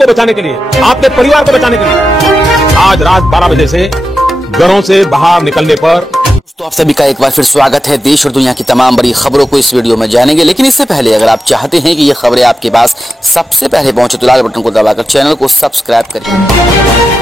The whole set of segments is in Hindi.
आपको बचाने के लिए, आपके परिवार को बचाने के लिए आज रात 12 बजे से घरों से बाहर निकलने पर। तो आप सभी का एक बार फिर स्वागत है। देश और दुनिया की तमाम बड़ी खबरों को इस वीडियो में जानेंगे, लेकिन इससे पहले अगर आप चाहते हैं कि ये खबरें आपके पास सबसे पहले पहुंचे तो लाल बटन को दबाकर चैनल को सब्सक्राइब करिए।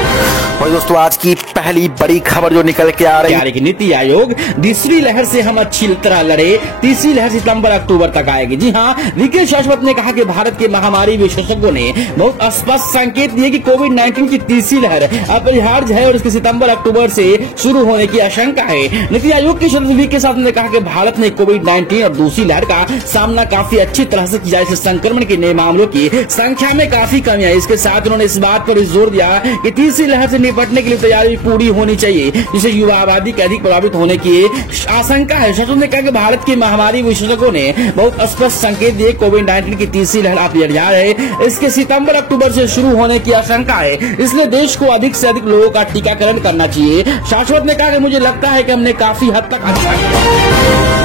और दोस्तों, आज की पहली बड़ी खबर जो निकल के आ रही है कि नीति आयोग दूसरी लहर से हम अच्छी तरह लड़े, तीसरी लहर सितंबर अक्टूबर तक आएगी। जी हाँ, वीके शाश्वत ने कहा कि भारत के महामारी विशेषज्ञों ने बहुत स्पष्ट संकेत दिए कि कोविड-19 की तीसरी लहर अपरिहार्य है और इसके सितंबर अक्टूबर से शुरू होने की आशंका है। नीति आयोग के सदस्य वीके शाश्वत ने कहा कि भारत ने कोविड-19 और दूसरी लहर का सामना काफी अच्छी तरह से किया। इस संक्रमण के नए मामलों की संख्या में काफी कमी आई। इसके साथ उन्होंने इस बात पर जोर दिया कि तीसरी लहर से निपटने के लिए तैयारी पूरी होनी चाहिए, जिससे युवा आबादी के अधिक प्रभावित होने की आशंका है। शासन ने कहा कि भारत की महामारी विशेषज्ञों ने बहुत स्पष्ट संकेत दिए कोविड-19 की तीसरी लहर अपरिहार्य है, इसके सितंबर अक्टूबर से शुरू होने की आशंका है, इसलिए देश को अधिक से अधिक लोगों का टीकाकरण करना चाहिए। शाश्वत ने कहा कि मुझे लगता है कि हमने काफी हद तक अच्छा किया।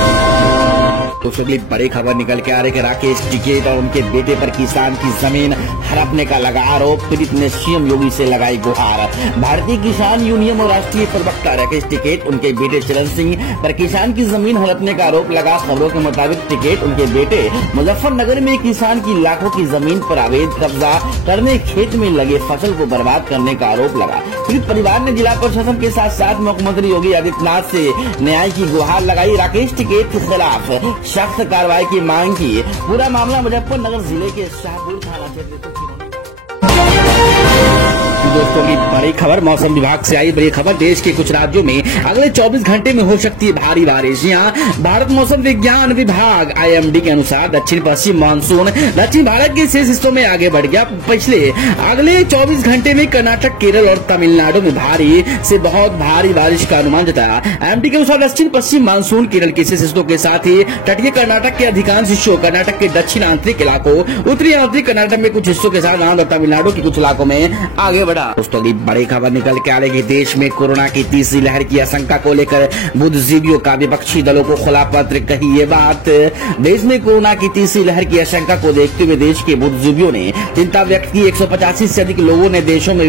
दोस्तों, बड़ी खबर निकल के आ रही है कि राकेश टिकैत और उनके बेटे पर किसान की जमीन हड़पने का लगा आरोप। पीड़ित ने सीएम योगी से लगाई गुहार। भारतीय किसान यूनियन और राष्ट्रीय प्रवक्ता राकेश टिकैत उनके बेटे चरण सिंह पर किसान की जमीन हड़पने का आरोप लगा। खबरों के मुताबिक टिकैत उनके बेटे मुजफ्फरनगर में किसान की लाखों की जमीन पर अवैध कब्जा करने, खेत में लगे फसल को बर्बाद करने का आरोप लगा। पीड़ित परिवार ने जिला प्रशासन के साथ साथ मुख्यमंत्री योगी आदित्यनाथ से न्याय की गुहार लगाई। राकेश टिकैत के खिलाफ सख्त कार्रवाई की मांग की। पूरा मामला मुजफ्फरनगर जिले के शाहपुर थाना क्षेत्र। दोस्तों, की बड़ी खबर मौसम विभाग से आई बड़ी खबर। देश के कुछ राज्यों में अगले 24 घंटे में हो सकती है भारी बारिश। यहाँ भारत मौसम विज्ञान विभाग IMD के अनुसार दक्षिण पश्चिम मानसून दक्षिण भारत के शेष हिस्सों में आगे बढ़ गया। अगले 24 घंटे में कर्नाटक, केरल और तमिलनाडु में भारी से बहुत भारी बारिश का अनुमान जताया। IMD के अनुसार दक्षिण पश्चिम मानसून केरल के शेष हिस्सों के साथ ही तटीय कर्नाटक के अधिकांश हिस्सों, कर्नाटक के दक्षिण आंतरिक इलाकों, उत्तरी आंतरिक कर्नाटक में कुछ हिस्सों के साथ आंध्र और तमिलनाडु के कुछ इलाकों में आगे बढ़ा। दोस्तों, बड़ी खबर निकल के आ रही है। देश में कोरोना की तीसरी लहर की आशंका को लेकर बुद्धिजीवियों का विपक्षी दलों को खुला पत्र। कही ये बात, देश में कोरोना की तीसरी लहर की आशंका को देखते हुए देश के बुद्धिजीवियों ने चिंता व्यक्त की। 185 से अधिक लोगों ने देशों में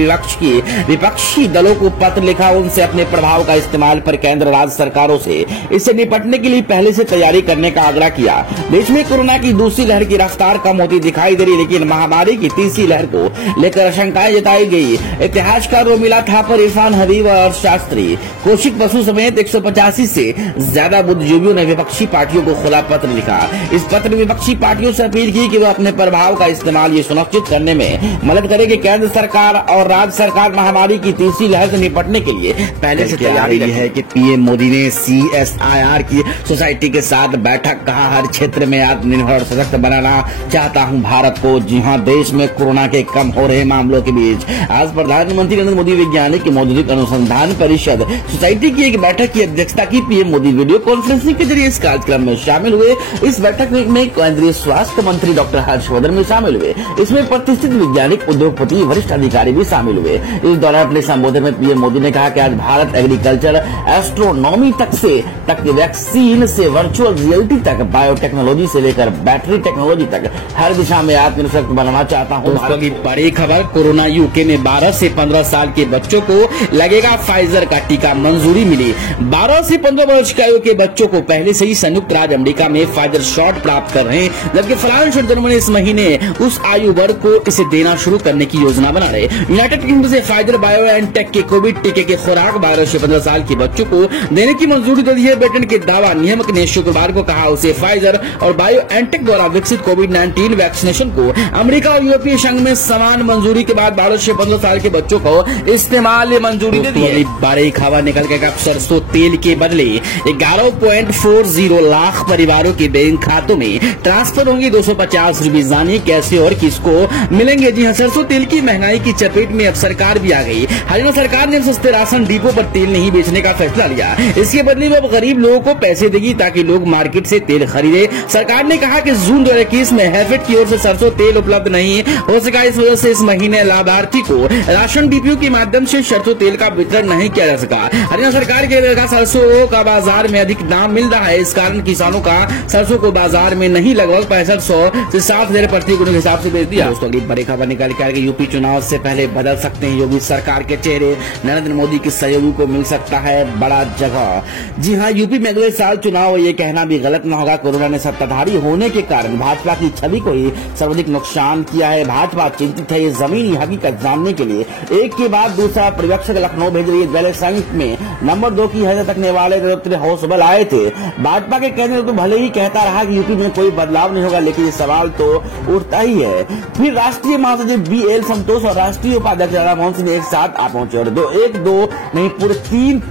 विपक्षी दलों को पत्र लिखा, उनसे अपने प्रभाव का इस्तेमाल पर केंद्र राज्य सरकारों से इससे निपटने के लिए पहले से तैयारी करने का आग्रह किया। देश में कोरोना की दूसरी लहर की रफ्तार कम होती दिखाई दे रही, लेकिन महामारी की तीसरी लहर को लेकर आशंकाएं जताई गई। इतिहासकार रोमिला थापर, इरफान हबीब और शास्त्री, कौशिक बसु समेत 185 से ज्यादा बुद्धिजीवियों ने विपक्षी पार्टियों को खुला पत्र लिखा। इस पत्र में विपक्षी पार्टियों से अपील की कि वो अपने प्रभाव का इस्तेमाल ये सुनिश्चित करने में मदद करे कि केंद्र सरकार और राज्य सरकार महामारी की तीसरी लहर से निपटने के लिए पहले से तैयारी है। कि पीएम मोदी ने CSIR की सोसाइटी के साथ बैठक, कहा हर क्षेत्र में आत्मनिर्भर और सशक्त बनाना चाहता हूँ भारत को। जी हाँ, देश में कोरोना के कम हो रहे मामलों के बीच आज प्रधानमंत्री नरेंद्र मोदी वैज्ञानिक मौद्रिक अनुसंधान परिषद सोसाइटी की एक बैठक की अध्यक्षता की। पीएम मोदी वीडियो कॉन्फ्रेंसिंग के जरिए इस कार्यक्रम में शामिल हुए। इस बैठक में केंद्रीय स्वास्थ्य मंत्री डॉक्टर हर्षवर्धन भी शामिल हुए। इसमें प्रतिष्ठित वैज्ञानिक, उद्योगपति, वरिष्ठ अधिकारी भी शामिल हुए। इस दौरान अपने संबोधन में पीएम मोदी ने कहा कि आज भारत एग्रीकल्चर, एस्ट्रोनॉमी तक वैक्सीन से वर्चुअल रियलिटी तक, बायोटेक्नोलॉजी से लेकर बैटरी टेक्नोलॉजी तक हर दिशा में आत्मनिर्भर बनाना चाहता हूँ। दोस्तों, की बड़ी खबर, कोरोना यूके में 12 से 15 साल के बच्चों को लगेगा फाइजर का टीका, मंजूरी मिली। 12 से 15 वर्ष की आयु के बच्चों को पहले से ही संयुक्त राज्य अमेरिका में फाइजर शॉट प्राप्त कर रहे हैं, जबकि फ्रांस और जर्मनी इस महीने उस आयु वर्ग को इसे देना शुरू करने की योजना बना रहे। यूनाइटेड किंगडम से फाइजर बायोएनटेक के कोविड टीके की खुराक 12 से 15 साल के बच्चों को देने की मंजूरी दे दी है। ब्रिटेन के दावा नियामक ने शुक्रवार को कहा उसे फाइजर और बायोएनटेक द्वारा विकसित कोविड-19 वैक्सीनेशन को अमेरिका और यूरोपीय संघ में समान मंजूरी के बाद 12 से 15 साल के बच्चों को इस्तेमाल मंजूरी दे दी है। बड़ी खबर निकल के सरसों तेल के बदले 11.40 लाख परिवारों के बैंक खातों में ट्रांसफर होंगे 250 रुपए। जानिए कैसे और किसको मिलेंगे। जी हाँ, सरसों तेल की महंगाई की चपेट में अब सरकार भी आ गई। हरियाणा सरकार ने सस्ते राशन डिपो पर तेल नहीं बेचने का फैसला लिया। इसके बदले में अब गरीब लोगों को पैसे देगी ताकि लोग मार्केट से तेल खरीदे। सरकार ने कहा कि जून 2021 में हैफेड की ओर से सरसों तेल उपलब्ध नहीं हो सका, इस वजह से इस महीने लाभार्थी को राशन डिपो के माध्यम से सरसों तेल का वितरण नहीं किया जा सका। हरियाणा यहाँ सरकार के लगा सरसों का बाजार में अधिक दाम मिल रहा है। इस कारण किसानों का सरसों को बाजार में नहीं लगभग 6500 से 7000 प्रति क्विंटल के हिसाब से बेच दिया। दोस्तों, अगली बड़ी खबर निकल के आ रही है, यूपी चुनाव से पहले बदल सकते हैं योगी सरकार के चेहरे, नरेंद्र मोदी के सहयोगी को मिल सकता है बड़ा जगह। जी हाँ, यूपी में अगले साल चुनाव, ये कहना भी गलत न होगा। कोरोना ने सत्ताधारी होने के कारण भाजपा की छवि को ही सर्वाधिक नुकसान किया है। भाजपा चिंतित है। ये जमीनी हकीकत जानने के लिए एक के बाद दूसरा पर्यवेक्षक लखनऊ भेज रही है। दल संयुक्त में नंबर 2 की हैसियत रखने वाले हाउस बल आए थे। भाजपा के कहने तो भले ही कहता रहा कि यूपी में कोई बदलाव नहीं होगा, लेकिन ये सवाल तो उठता ही है। फिर राष्ट्रीय महासचिव BL संतोष और राष्ट्रीय उपाध्यक्ष राधा मोहन सिंह एक साथ आ पहुंचे और दो नहीं पूरे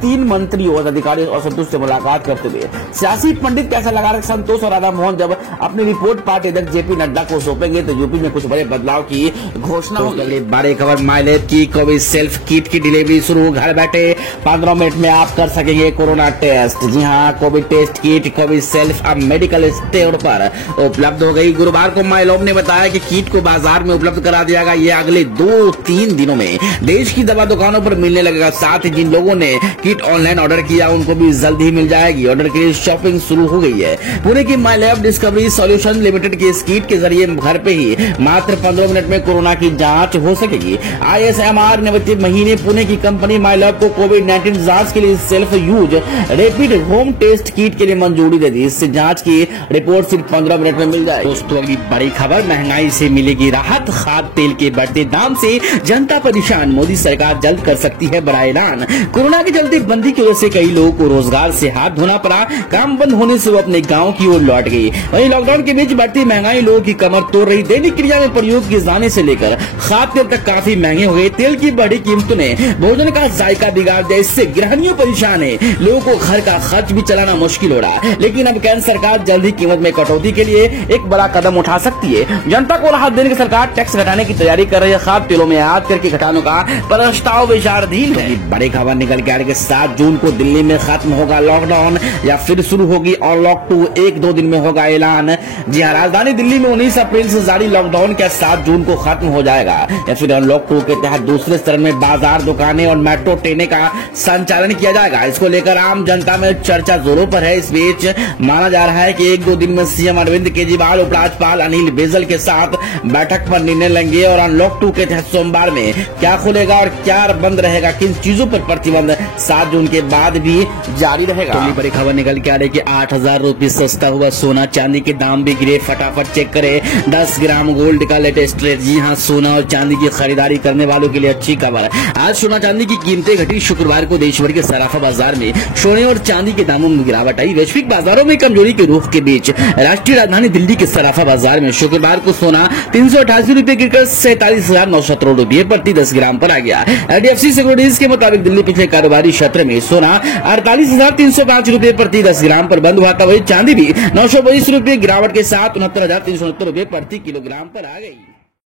तीन मंत्रियों और अधिकारियों और संतोष से मुलाकात करते हुए सियासी पंडित कैसा लगा रहे संतोष और राधा मोहन जब अपनी रिपोर्ट पार्टी अध्यक्ष JP नड्डा को सौंपेंगे तो यूपी में कुछ बड़े बदलाव की घोषणा होगी। बड़ी खबर, माइलेज की कोविड सेल्फ किट की डिलीवरी शुरू। घर बैठे 15 मिनट में आप कर सकेंगे कोरोना टेस्ट। जी हाँ, covid test kit covid self अब मेडिकल स्टोर पर उपलब्ध हो गई। गुरुवार को माइलोम ने बताया कि किट को बाजार में उपलब्ध करा दिया गया। ये अगले 2-3 दिनों में देश की दवा दुकानों पर मिलने लगेगा। साथ ही जिन लोगों ने किट ऑनलाइन ऑर्डर किया उनको भी जल्द ही मिल जाएगी। ऑर्डर के लिए शॉपिंग शुरू हो गई है। पुणे की माइलैब डिस्कवरी सॉल्यूशन लिमिटेड की इस किट के जरिए घर पे ही मात्र 15 मिनट में कोरोना की जांच हो सकेगी। ISMR ने वित्तीय महीने पुणे की कंपनी माइलैब को कोविड-19 जांच के लिए self use rapid home test kit के लिए मंजूरी दे दी। इससे जांच की रिपोर्ट सिर्फ 15 मिनट में मिल जाएगी। दोस्तों, अगली बड़ी खबर, महंगाई से मिलेगी राहत। खाद्य तेल के बढ़ते दाम से जनता परेशान, मोदी सरकार जल्द कर सकती है बड़ा ऐलान। कोरोना के चलते बंदी की वजह से कई लोगों को रोजगार से हाथ धोना पड़ा। काम बंद होने से वो अपने गाँव की ओर लौट गई। वहीं लॉकडाउन के बीच बढ़ती महंगाई लोगों की कमर तोड़ रही। दैनिक क्रिया में प्रयोग किए जाने से लेकर खाद्य तेल तक काफी महंगे हो गए। तेल की बढ़ी कीमतों ने भोजन का जायका बिगाड़ दिया। इससे गृहिणियों परेशान है। लोगों को घर का खर्च भी चलाना मुश्किल हो रहा है। लेकिन अब केंद्र सरकार जल्द ही कीमत में कटौती के लिए एक बड़ा कदम उठा सकती है। जनता को राहत देने की सरकार टैक्स घटाने की तैयारी कर रही है। खाद्य तेलों में आयात करके घटाने का प्रस्ताव विचाराधीन है। बड़ी खबर निकल के आ रही है, 7 जून को दिल्ली में खत्म होगा लॉकडाउन या फिर शुरू होगी अनलॉक 2। 1-2 दिन में होगा ऐलान। जी हाँ, राजधानी दिल्ली में 19 अप्रैल से जारी लॉकडाउन क्या 7 जून को खत्म हो जाएगा या फिर अनलॉक 2 के तहत दूसरे चरण में बाजार, दुकानें और मेट्रो ट्रेनें का संचालन किया जाएगा। इसको लेकर आम जनता में चर्चा जोरों पर है। इस बीच माना जा रहा है कि 1-2 दिन में CM अरविंद केजरीवाल उपराज्यपाल अनिल बैजल के साथ बैठक पर निर्णय लेंगे और अनलॉक 2 के तहत सोमवार में क्या खुलेगा और क्या बंद रहेगा, किन चीजों पर प्रतिबंध 7 जून के बाद भी जारी रहेगा। अगली बड़ी खबर निकल के आ रही है कि 8000 रुपये सस्ता हुआ सोना चांदी के दाम भी गिरे। फटाफट चेक करें 10 ग्राम गोल्ड का लेटेस्ट रेट। जी हाँ, सोना और चांदी की खरीदारी करने वालों के लिए अच्छी खबर। आज सोना चांदी की कीमतें घटी। शुक्रवार को देश भर के सराफा बाजार में सोने और चांदी के दामों में गिरावट आई। वैश्विक बाजारों में कमजोरी के रुख के बीच राष्ट्रीय राजधानी दिल्ली के सराफा बाजार में शुक्रवार को सोना 388 रुपये गिरकर 47,917 रुपये प्रति 10 ग्राम पर आ गया। HDFC सिक्योरिटीज के मुताबिक दिल्ली पिछले कारोबारी सत्र में सोना 48,305 रुपये प्रति 10 ग्राम पर बंद हुआ था। वही चांदी भी 922 रुपये गिरावट के साथ 69,369 रुपये प्रति किलोग्राम पर आ गई।